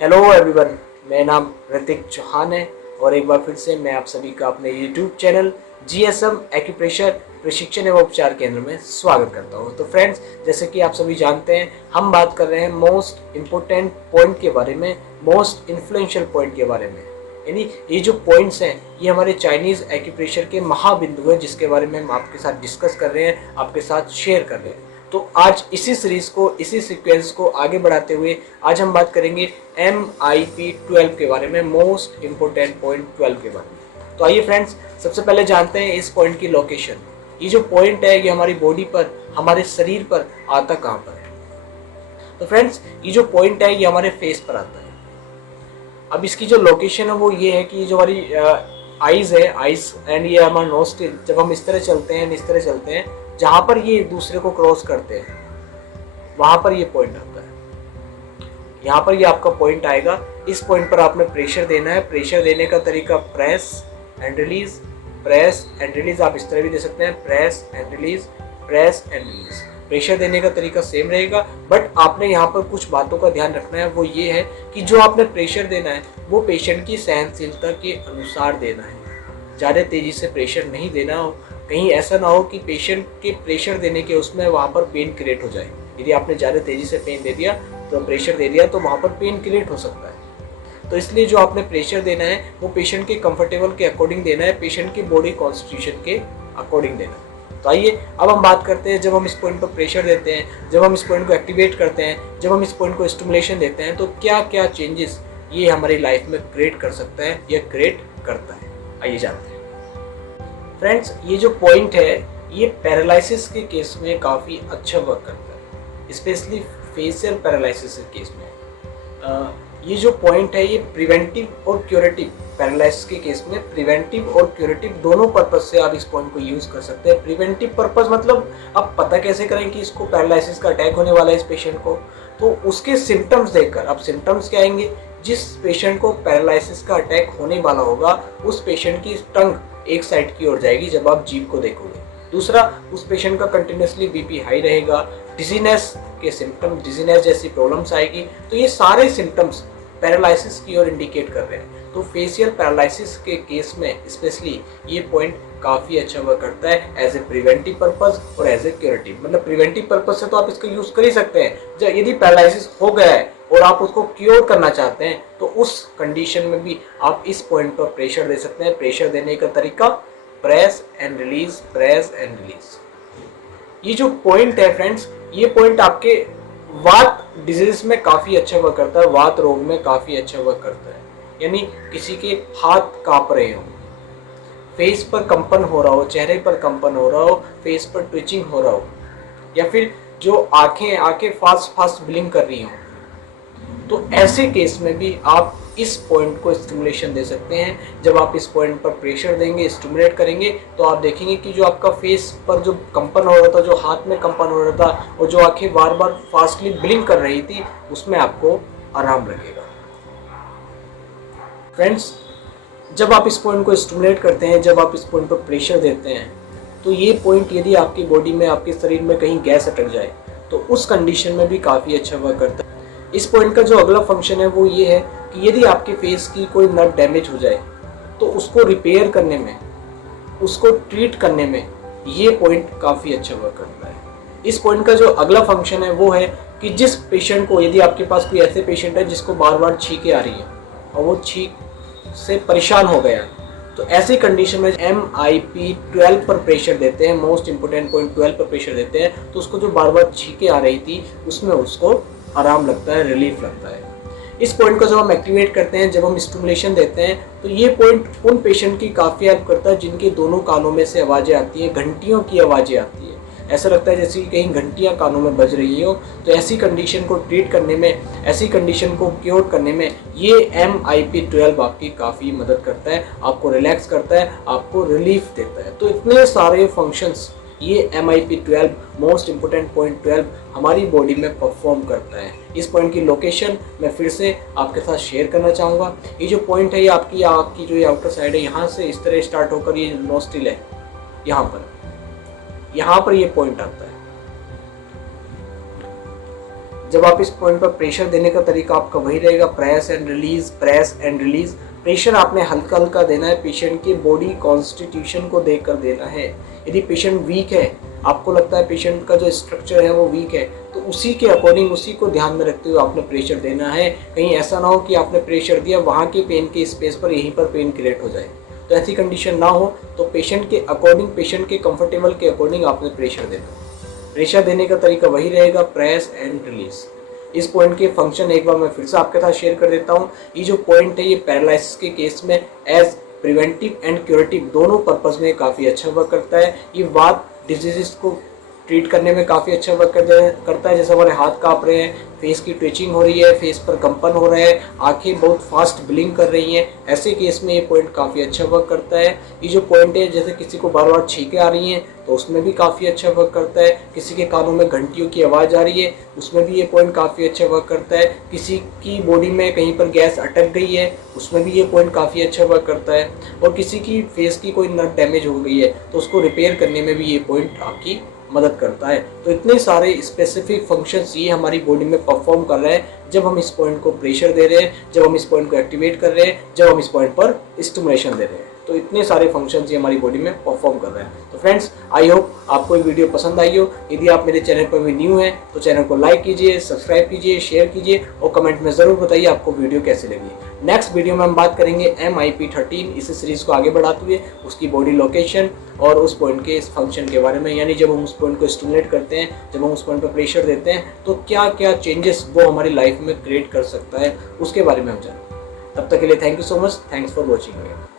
Hello everyone, मेरा नाम ऋतिक चौहान है और एक बार फिर से मैं आप सभी का अपने यूट्यूब चैनल जीएसएम एक्यूप्रेशर प्रशिक्षण एवं उपचार केंद्र में स्वागत करता हूं। तो फ्रेंड्स, जैसे कि आप सभी जानते हैं, हम बात कर रहे हैं मोस्ट इम्पोर्टेंट पॉइंट के बारे में, मोस्ट इन्फ्लुएंशियल पॉइंट के बारे में। यानी ये जो पॉइंट्स हैं ये हमारे चाइनीज एक्यूप्रेशर के महाबिंदु हैं, जिसके बारे में हम आपके साथ डिस्कस कर रहे हैं, आपके साथ शेयर कर रहे हैं। तो आज इसी सीरीज को, इसी सीक्वेंस को आगे बढ़ाते हुए आज हम बात करेंगे MIP12 के बारे में, मोस्ट इम्पोर्टेंट पॉइंट 12 के बारे में। तो आइए फ्रेंड्स, सबसे पहले जानते हैं इस पॉइंट की लोकेशन। ये जो पॉइंट है ये हमारी बॉडी पर, हमारे शरीर पर आता कहाँ पर है? तो फ्रेंड्स, ये जो पॉइंट है ये हमारे फेस पर आता है। अब इसकी जो लोकेशन है वो ये है कि जो हमारी आईज है, आईज एंड ये हमारा नोस्ट्रिल, जब हम इस तरह चलते हैं, इस तरह चलते हैं, जहां पर ये एक दूसरे को क्रॉस करते हैं वहां पर ये पॉइंट आता है। यहाँ पर ये आपका पॉइंट आएगा। इस पॉइंट पर आपने प्रेशर देना है। प्रेशर देने का तरीका press and release, press and release. आप इस तरह भी दे सकते हैं, press and release, press and release. Pressure देने का तरीका सेम रहेगा, बट आपने यहाँ पर कुछ बातों का ध्यान रखना है। वो ये है कि जो आपने प्रेशर देना है वो पेशेंट की सहनशीलता के अनुसार देना है। ज़्यादा तेजी से प्रेशर नहीं देना हो, कहीं ऐसा ना हो कि पेशेंट के प्रेशर देने के उसमें वहाँ पर पेन क्रिएट हो जाए। यदि आपने ज़्यादा तेजी से पेन दे दिया तो प्रेशर दे दिया तो वहाँ पर पेन क्रिएट हो सकता है। तो इसलिए जो आपने प्रेशर देना है वो पेशेंट के कंफर्टेबल के अकॉर्डिंग देना है, पेशेंट की बॉडी कॉन्स्टिट्यूशन के अकॉर्डिंग देना है। तो आइए अब हम बात करते हैं, जब हम इस पॉइंट पर प्रेशर देते हैं, जब हम इस पॉइंट को एक्टिवेट करते हैं, जब हम इस पॉइंट को स्टिमुलेशन देते हैं, तो क्या क्या चेंजेस ये हमारी लाइफ में क्रिएट कर सकता है या क्रिएट करता है। आइए जानते हैं। फ्रेंड्स, ये जो पॉइंट है ये पैरालिसिस के केस में काफ़ी अच्छा वर्क करता है, स्पेशली फेशियल पैरालिसिस के केस में। ये जो पॉइंट है ये प्रिवेंटिव और क्यूरेटिव पैरालिसिस के केस में, प्रिवेंटिव और क्यूरेटिव दोनों पर्पज से आप इस पॉइंट को यूज़ कर सकते हैं। प्रिवेंटिव पर्पज मतलब आप पता कैसे करें कि इसको पैरालिसिस का अटैक होने वाला है इस पेशेंट को, तो उसके सिम्टम्स देखकर। अब सिम्टम्स क्या आएंगे? जिस पेशेंट को पैरालिसिस का अटैक होने वाला होगा उस पेशेंट की टंग एक साइड की ओर जाएगी जब आप जीभ को देखोगे। दूसरा, उस पेशेंट का कंटिन्यूसली बीपी हाई रहेगा, डिजीनेस के सिम्टम, डिजीनेस जैसी प्रॉब्लम्स आएगी। तो ये सारे सिम्टम्स पैरालिसिस की ओर इंडिकेट कर रहे हैं। तो फेशियल पैरालिसिस के केस में स्पेशली ये पॉइंट काफ़ी अच्छा वर्क करता है एज ए प्रिवेंटिव पर्पज और एज ए क्यूरेटिव। मतलब प्रिवेंटिव पर्पज से तो आप इसका यूज़ कर ही सकते हैं। जब यदि पैरालिसिस हो गया है और आप उसको क्योर करना चाहते हैं तो उस कंडीशन में भी आप इस पॉइंट पर प्रेशर दे सकते हैं। प्रेशर देने का तरीका press and release, press and release. ये जो पॉइंट है फ्रेंड्स, ये पॉइंट आपके वात डिजीज में काफ़ी अच्छा वर्क करता है, वात रोग में काफ़ी अच्छा वर्क करता है। यानी किसी के हाथ काँप रहे हो, फेस पर कंपन हो रहा हो, चेहरे पर कंपन हो रहा हो, फेस पर ट्विचिंग हो रहा हो, या फिर जो आंखें फास्ट फास्ट ब्लिंक कर रही हो, तो ऐसे केस में भी आप इस पॉइंट को स्टिमुलेशन दे सकते हैं। जब आप इस पॉइंट पर प्रेशर देंगे, स्टिमुलेट करेंगे, तो आप देखेंगे कि जो आपका फेस पर जो कंपन हो रहा था, जो हाथ में कंपन हो रहा था और जो आंखें बार बार फास्टली ब्लिंक कर रही थी, उसमें आपको आराम लगेगा। फ्रेंड्स, जब आप इस पॉइंट को स्टिमुलेट करते हैं, जब आप इस पॉइंट पर प्रेशर देते हैं, तो ये पॉइंट यदि आपकी बॉडी में, आपके शरीर में कहीं गैस अटक जाए तो उस कंडीशन में भी काफ़ी अच्छा वर्क करता है। इस पॉइंट का जो अगला फंक्शन है वो ये है कि यदि आपके फेस की कोई नर्व डैमेज हो जाए तो उसको रिपेयर करने में, उसको ट्रीट करने में ये पॉइंट काफ़ी अच्छा वर्क करता है। इस पॉइंट का जो अगला फंक्शन है वो है कि जिस पेशेंट को, यदि आपके पास कोई ऐसे पेशेंट है जिसको बार बार छींकें आ रही है और वो छींक से परेशान हो गया, तो ऐसी कंडीशन में MIP12 पर प्रेशर देते हैं, मोस्ट इंपोर्टेंट पॉइंट 12 पर प्रेशर देते हैं, तो उसको जो बार बार छींकें आ रही थी उसमें उसको आराम लगता है, रिलीफ लगता है। इस पॉइंट को जब हम एक्टिवेट करते हैं, जब हम स्टिमुलेशन देते हैं, तो ये पॉइंट उन पेशेंट की काफ़ी हेल्प करता है जिनके दोनों कानों में से आवाज़ें आती हैं, घंटियों की आवाज़ें आती है। ऐसा लगता है जैसे कि कहीं घंटियां कानों में बज रही हो। तो ऐसी कंडीशन को ट्रीट करने में, ऐसी कंडीशन को क्योर करने में ये MIP12 आपकी काफ़ी मदद करता है, आपको रिलैक्स करता है, आपको रिलीफ देता है। तो इतने सारे फंक्शंस ये MIP12, मोस्ट इम्पोर्टेंट पॉइंट 12 हमारी बॉडी में परफॉर्म करता है। इस पॉइंट की लोकेशन मैं फिर से आपके साथ शेयर करना चाहूँगा। ये जो पॉइंट है ये आपकी जो ये आउटर साइड है, यहाँ से इस तरह स्टार्ट होकर ये नोस्ट्रिल है, यहाँ पर ये पॉइंट आता है। जब आप इस पॉइंट पर प्रेशर देने का तरीका आपका वही रहेगा, press and release, press and release. Pressure आपने हल्का हल्का देना है, पेशेंट की बॉडी कॉन्स्टिट्यूशन को देखकर देना है। यदि पेशेंट वीक है, आपको लगता है पेशेंट का जो स्ट्रक्चर है वो वीक है, तो उसी के अकॉर्डिंग, उसी को ध्यान में रखते हुए आपने प्रेशर देना है। कहीं ऐसा ना हो कि आपने प्रेशर दिया, वहाँ के पेन के स्पेस पर यहीं पर पेन क्रिएट हो जाए। तो ऐसी कंडीशन ना हो, तो पेशेंट के अकॉर्डिंग, पेशेंट के कंफर्टेबल के अकॉर्डिंग आपने प्रेशर देना है। प्रेशर देने का तरीका वही रहेगा, प्रेस एंड रिलीज। इस पॉइंट के फंक्शन एक बार मैं फिर से आपके साथ शेयर कर देता हूँ। ये जो पॉइंट है, ये पैरालिसिस के केस में एज प्रिवेंटिव एंड क्यूरेटिव दोनों पर्पज में काफ़ी अच्छा वर्क करता है। ये वात डिजीजेस को ट्रीट करने में काफ़ी अच्छा वर्क करता है। जैसे हमारे हाथ काँप रहे हैं, फेस की ट्विचिंग हो रही है, फेस पर कंपन हो रहा है, आंखें बहुत फास्ट ब्लिंक कर रही हैं, ऐसे केस में ये पॉइंट काफ़ी अच्छा वर्क करता है। ये जो पॉइंट है, जैसे किसी को बार बार छींकें आ रही हैं तो उसमें भी काफ़ी अच्छा वर्क करता है। किसी के कानों में घंटियों की आवाज़ आ रही है, उसमें भी ये पॉइंट काफ़ी अच्छा वर्क करता है। किसी की बॉडी में कहीं पर गैस अटक गई है, उसमें भी ये पॉइंट काफ़ी अच्छा वर्क करता है। और किसी की फेस की कोई नर्व डैमेज हो गई है तो उसको रिपेयर करने में भी ये पॉइंट आपकी मदद करता है। तो इतने सारे स्पेसिफिक फंक्शंस ये हमारी बॉडी में परफॉर्म कर रहे हैं जब हम इस पॉइंट को प्रेशर दे रहे हैं, जब हम इस पॉइंट को एक्टिवेट कर रहे हैं, जब हम इस पॉइंट पर स्टिमुलेशन दे रहे हैं। तो इतने सारे फंक्शंस ये हमारी बॉडी में परफॉर्म कर रहे हैं। तो फ्रेंड्स, आई होप आपको ये वीडियो पसंद आई हो। यदि आप मेरे चैनल पर भी न्यू हैं तो चैनल को लाइक कीजिए, सब्सक्राइब कीजिए, शेयर कीजिए और कमेंट में ज़रूर बताइए आपको वीडियो कैसी लगी। नेक्स्ट वीडियो में हम बात करेंगे MIP-13, इस सीरीज़ को आगे बढ़ाते हुए उसकी बॉडी लोकेशन और उस पॉइंट के इस फंक्शन के बारे में, यानी जब हम उस पॉइंट को स्टिमुलेट करते हैं, जब हम उस पॉइंट पर प्रेशर देते हैं तो क्या क्या चेंजेस वो हमारी लाइफ में क्रिएट कर सकता है, उसके बारे में हम जानें। तब तक के लिए thank you so much, thanks for watching.